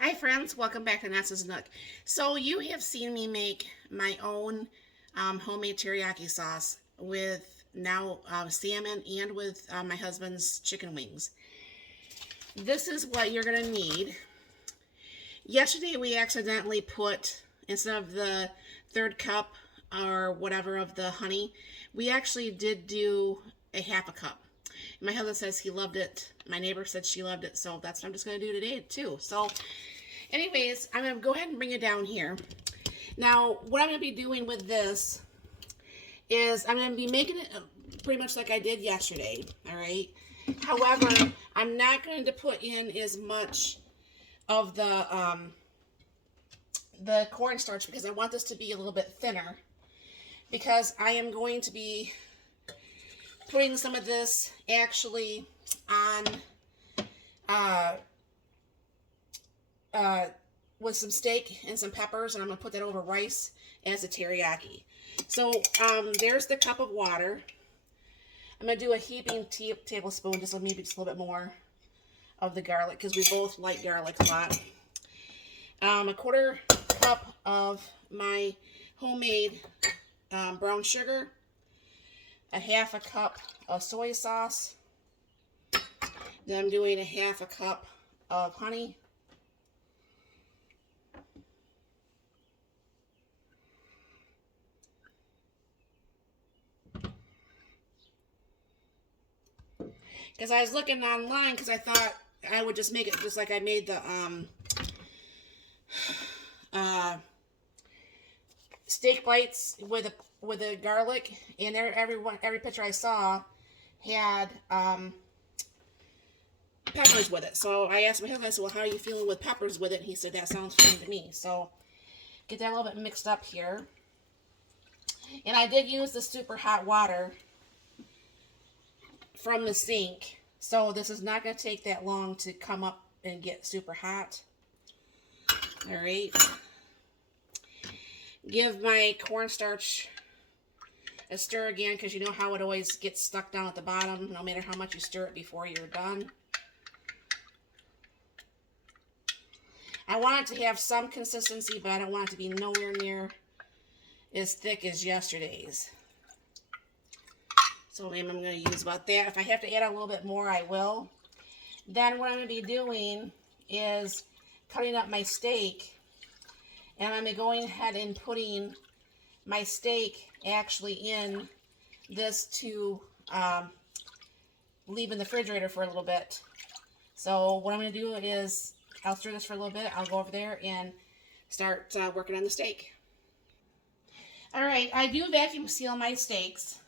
Hi friends, welcome back to Nessa's Nook. So you have seen me make my own homemade teriyaki sauce with now salmon and with my husband's chicken wings. This is what you're going to need. Yesterday we accidentally put, instead of the third cup or whatever of the honey, we actually did do a half a cup. My husband says he loved it. My neighbor said she loved it, so that's what I'm just going to do today too. So anyways, I'm going to go ahead and bring it down here. Now, what I'm going to be doing with this is I'm going to be making it pretty much like I did yesterday, all right? However, I'm not going to put in as much of the cornstarch because I want this to be a little bit thinner, because I am going to be putting some of this actually on with some steak and some peppers, and I'm going to put that over rice as a teriyaki. So there's the cup of water. I'm going to do a heaping tablespoon, just maybe just a little bit more of the garlic, because we both like garlic a lot. A quarter cup of my homemade brown sugar, a half a cup of soy sauce, then I'm doing a half a cup of honey, because I was looking online because I thought I would just make it just like I made the steak bites with a garlic, and every picture I saw had peppers with it. So I asked my husband, I said, well, how are you feeling with peppers with it? And he said, that sounds fine to me. So get that a little bit mixed up here. And I did use the super hot water from the sink, so this is not going to take that long to come up and get super hot. All right. Give my cornstarch a stir again, because you know how it always gets stuck down at the bottom, no matter how much you stir it before you're done. I want it to have some consistency, but I don't want it to be nowhere near as thick as yesterday's. So maybe I'm going to use about that. If I have to add a little bit more, I will. Then what I'm going to be doing is cutting up my steak. And I'm going to be going ahead and putting my steak actually in this to leave in the refrigerator for a little bit. So what I'm going to do is I'll stir this for a little bit. I'll go over there and start working on the steak. All right, I do vacuum seal my steaks,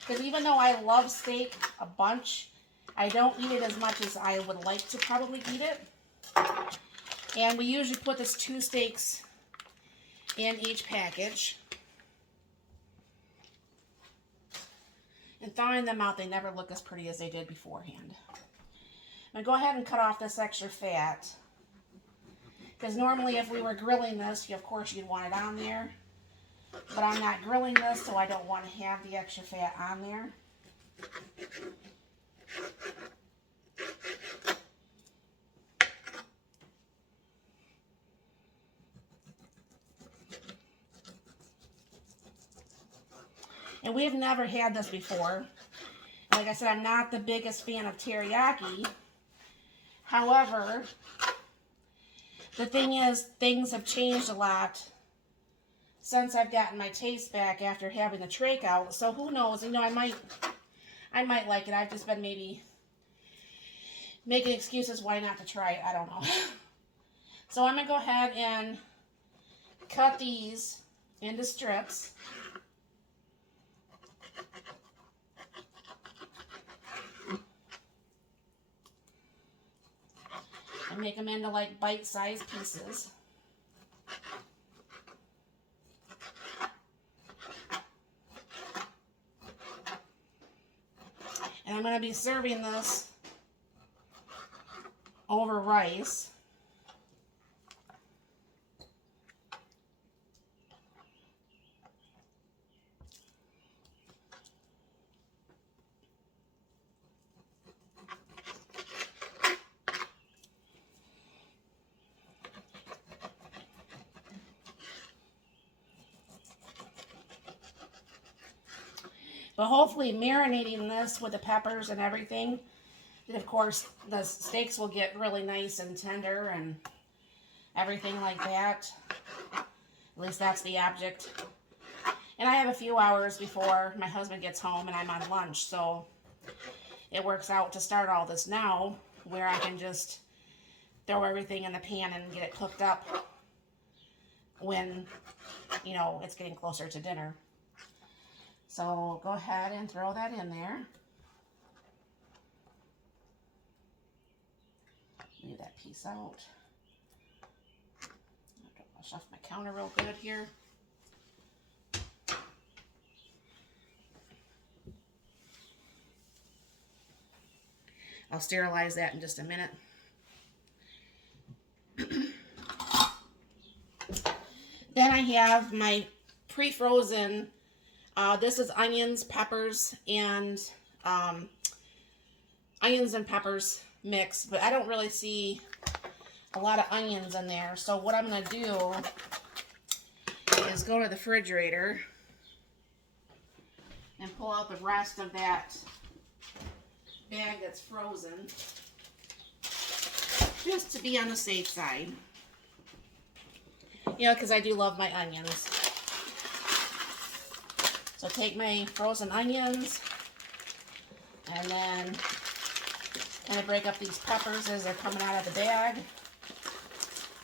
because even though I love steak a bunch, I don't eat it as much as I would like to probably eat it. And we usually put this 2 steaks in each package. And thawing them out, they never look as pretty as they did beforehand. I'm going to go ahead and cut off this extra fat, because normally if we were grilling this, of course you'd want it on there. But I'm not grilling this, so I don't want to have the extra fat on there. And we have never had this before. Like I said, I'm not the biggest fan of teriyaki. However, the thing is, things have changed a lot since I've gotten my taste back after having the trach out. So who knows? You know, I might like it. I've just been maybe making excuses why not to try it. I don't know. So I'm going to go ahead and cut these into strips. And make them into like bite-sized pieces. And I'm going to be serving this over rice. But hopefully marinating this with the peppers and everything, and of course the steaks will get really nice and tender and everything like that. At least that's the object. And I have a few hours before my husband gets home and I'm on lunch, so it works out to start all this now, where I can just throw everything in the pan and get it cooked up when, you know, it's getting closer to dinner. So go ahead and throw that in there. Leave that piece out. I have to wash off my counter real good here. I'll sterilize that in just a minute. Then I have my pre-frozen, this is onions, peppers, and mixed, but I don't really see a lot of onions in there. So what I'm going to do is go to the refrigerator and pull out the rest of that bag that's frozen, just to be on the safe side. You know, because I do love my onions. So take my frozen onions and then kind of break up these peppers as they're coming out of the bag.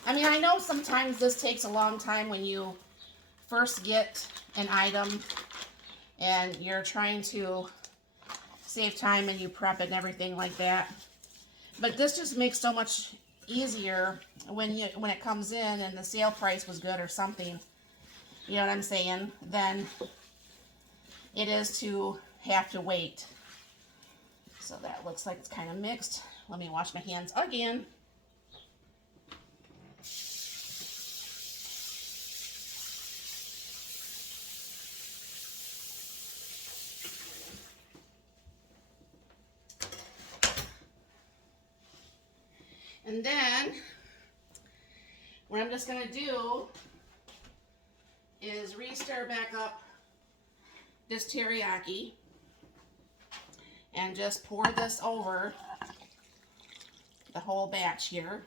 I mean, I know sometimes this takes a long time when you first get an item and you're trying to save time and you prep it and everything like that. But this just makes so much easier when it comes in and the sale price was good or something, you know what I'm saying, than it is to have to wait. So that looks like it's kind of mixed. Let me wash my hands again. And then what I'm just going to do is re-stir back up this teriyaki and just pour this over the whole batch here.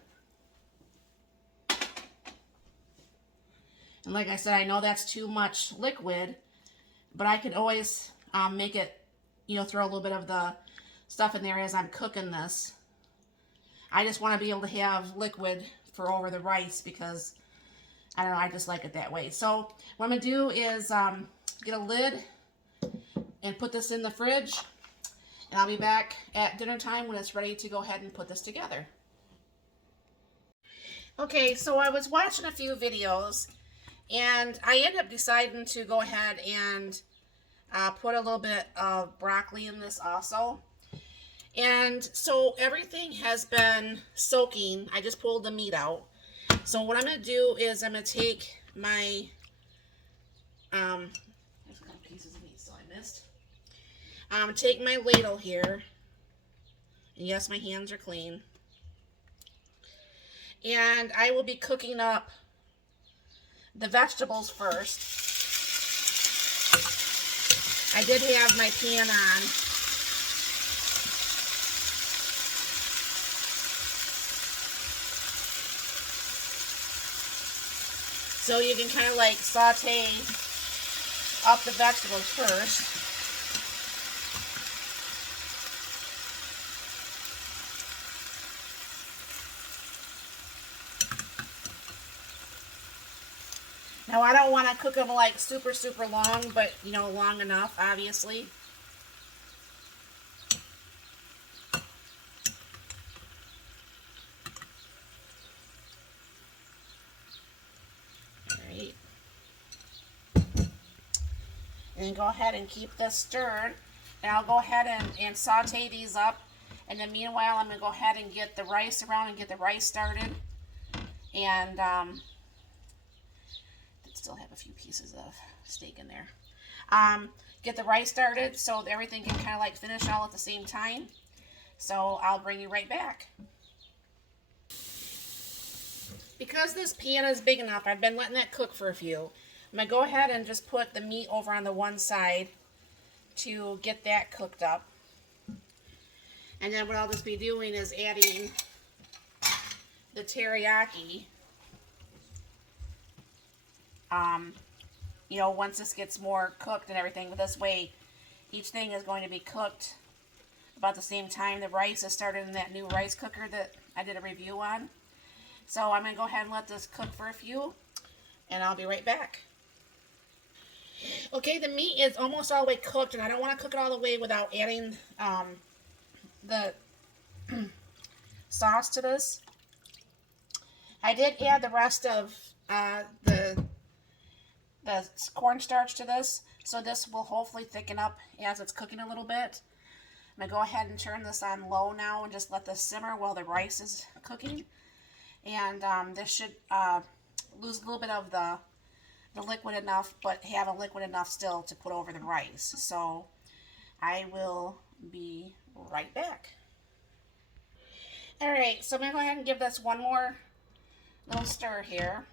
And like I said, I know that's too much liquid, but I could always make it, you know, throw a little bit of the stuff in there as I'm cooking this. I just want to be able to have liquid for over the rice because, I don't know, I just like it that way. So what I'm going to do is get a lid and put this in the fridge. And I'll be back at dinner time when it's ready to go ahead and put this together. Okay, so I was watching a few videos and I ended up deciding to go ahead and put a little bit of broccoli in this also. And so everything has been soaking. I just pulled the meat out. So what I'm going to do is I'm going to take my, there's a couple pieces of meat still I missed. Take my ladle here. And yes, my hands are clean. And I will be cooking up the vegetables first. I did have my pan on. So you can kind of like saute up the vegetables first. Now I don't want to cook them like super long, but you know, long enough, obviously. Alright. And then go ahead and keep this stirred. And I'll go ahead and saute these up. And then meanwhile, I'm going to go ahead and get the rice around and get the rice started. And still have a few pieces of steak in there. Get the rice started so everything can kind of like finish all at the same time. So I'll bring you right back. Because this pan is big enough, I've been letting that cook for a few. I'm going to go ahead and just put the meat over on the one side to get that cooked up. And then what I'll just be doing is adding the teriyaki. You know, once this gets more cooked and everything, but this way each thing is going to be cooked about the same time. The rice is started in that new rice cooker that I did a review on. So I'm going to go ahead and let this cook for a few, and I'll be right back. Okay, the meat is almost all the way cooked, and I don't want to cook it all the way without adding the sauce to this. I did add the rest of the cornstarch to this, so this will hopefully thicken up as it's cooking a little bit. I'm going to go ahead and turn this on low now and just let this simmer while the rice is cooking. And this should lose a little bit of the liquid enough, but have a liquid enough still to put over the rice. So I will be right back. Alright, so I'm going to go ahead and give this one more little stir here.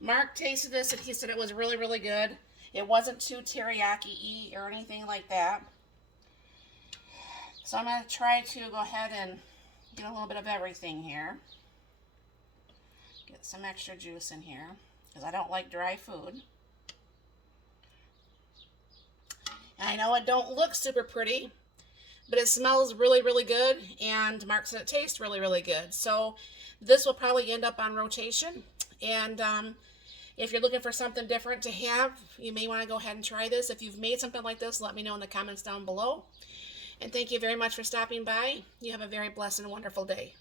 Mark tasted this and he said it was really, really good. It wasn't too teriyaki-y or anything like that. So I'm going to try to go ahead and get a little bit of everything here. Get some extra juice in here because I don't like dry food. And I know it don't look super pretty, but it smells really, really good, and Mark said it tastes really, really good. So this will probably end up on rotation, and if you're looking for something different to have, you may want to go ahead and try this. If you've made something like this, let me know in the comments down below. And thank you very much for stopping by. You have a very blessed and wonderful day.